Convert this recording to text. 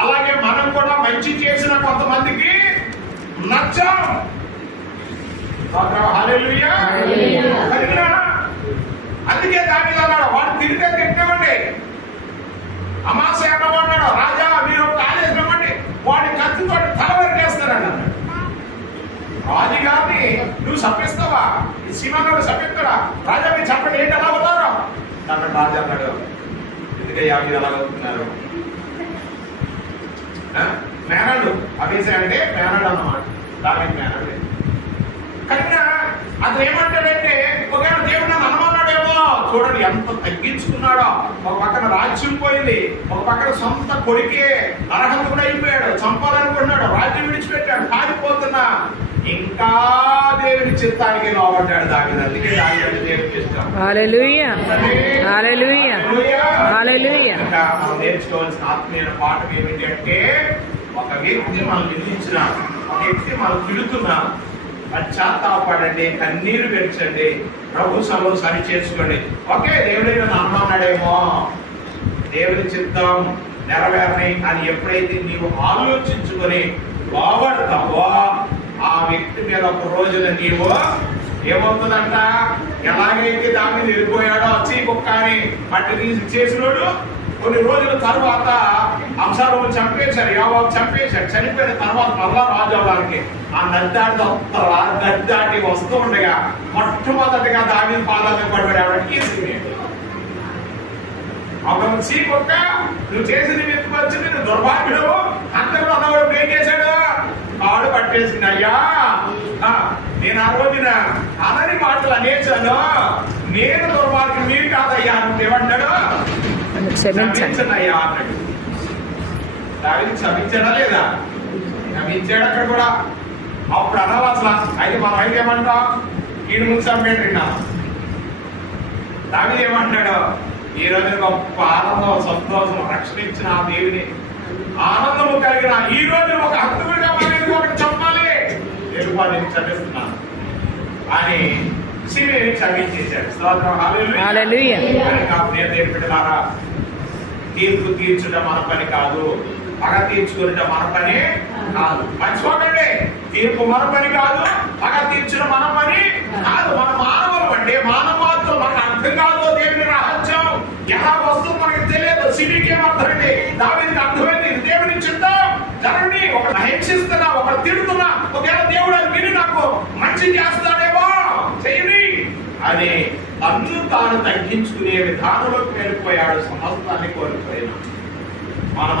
అలాగే మనం కూడా మంచి చేసిన కొంతమందికి నచ్చాం. హల్లెలూయా. అందుకే దావీదు అన్నాడు, వాడు తిరిగితే తిట్టమండి, అమావాస్య అన్నవాడు రాజా మీరు కాలేసినవ్వండి, వాడి కత్తితో తల వరకేస్తారని అన్నాడు. రాజుగారిని నువ్వు చంపిస్తావా? సీమాను చంపిస్తాడా? రాజా మీరు చెప్పండి, ఏంటి ఎలా ఉన్నారు అన్నాడు. రాజా అన్నాడు, ఎందుకయ్యా మీరు ఎలా అవుతున్నారు? మేనడు అభిషే అంటే మేనడు అన్నమాట, దానికి మేనడు. కానీ అతను ఏమంటాడంటే, ఒకవేళ దేవుడు నన్ను అనుమన్నాడేమో, చూడండి ఎంత తగ్గించుకున్నాడో. ఒక పక్కన రాజ్యం పోయింది, ఒక పక్కన సొంత కొడుకే అర్హత కూడా అయిపోయాడు, చంపాలనుకున్నాడు, రాజ్యం విడిచిపెట్టాడు, కాలిపోతున్నా ఇంకా దేవుని చిత్తానికి లోబడ్డాడు దావీదు. అందుకే దావీదు దేవునికి ఇష్టం. హల్లెలూయా హల్లెలూయా హల్లెలూయా. ఇంకా మనం నేర్చుకోవాల్సిన ఆత్మీయ పాఠం ఏమిటి అంటే, ఒక వ్యక్తి మనం నిందించిన, ఒక వ్యక్తి మనం తిడుతున్నా, పశ్చాత్తాపడండి, కన్నీరు పెంచండి, ప్రభు సభలో సరి చేసుకోండి. ఓకే దేవుడి అన్నాడేమో, దేవుని చిత్తం నెరవేరని అని ఎప్పుడైతే నీవు ఆలోచించుకొని లోబడతావో, ఆ వ్యక్తి మీద ఒక రోజున నీవు ఏమవుతుందంట, ఎలాగైతే దాన్ని వెళ్ళిపోయాడో చీకుక్క అని మట్టి తీసి చేసినోడు కొన్ని రోజుల తర్వాత అబ్షాలోము చంపేశారు, యోవాబు చంపేశారు. చనిపోయిన తర్వాత మళ్ళా రాజు అవడానికి ఆ నది దాటి వస్తూ ఉండగా మొట్టమొదటిగా దావీదు పాదాలకు పడ్డాడు. ఎవరికి ఒక చీకుక్క, నువ్వు చేసిన వ్యక్తి వచ్చింది, నువ్వు దుర్భాగ్యుడు అంతలో అన్నవాడు ఏం చేశాడు, కాడు పట్టేసింది. అయ్యా నేను ఆ రోజున అనని మాటలు అనేసాను, నేను దుర్మార్గం మీరు కాదయ్యా నువ్వేమన్నాడు, క్షమించండి అయ్యా అన్నాడు. దావీదు క్షమించాడా లేదా? క్షమించాడు అక్కడ కూడా. అప్పుడు అనాలి అసలు. అయితే మనం అయితే ఏమంటాం, ఈయన ముందు చంపేట. దావీదు ఏమంటాడు, ఈ రోజు గొప్ప ఆనందం, సంతోషం, రక్షణ ఇచ్చిన ఆ దేవుని ఆనందము కలిగిన ఈ రోజు ఒక హక్కుగా ఒకటి చెప్పాలి, ఎదుగుబాటుని చదివిస్తున్నాను అని సిమిని క్షమించేశాడు. హల్లెలూయా. బిడ్డలారా, తీర్పు తీర్చుట మన పని కాదు, పగ తీర్చుకునేట మన పని కాదు. మర్చిపోకండి, తీర్పు మన పని కాదు, పగ తీర్చడం మన పని కాదు. మన మానవులు అంటే మానవాత్తులు, మనకు అర్థం కాదు దేవుని రహస్యం ఎలా వస్తుందో మనకి తెలియదు. సిటీకి ఏమర్థమైంది, దావీదుకి అర్థమైంది, దేవుని చిత్తం జరగండి. ఒకరు హింసిస్తున్నా, ఒకరు తిడుతున్నా, ఒకవేళ దేవుడు అది విని నాకు మంచి చేస్తాడేమో చెయ్యి అని తన్ను తాను తగ్గించుకునే విధానంలోకి వెళ్ళిపోయాడు, సమస్తాన్ని కోల్పోయినా.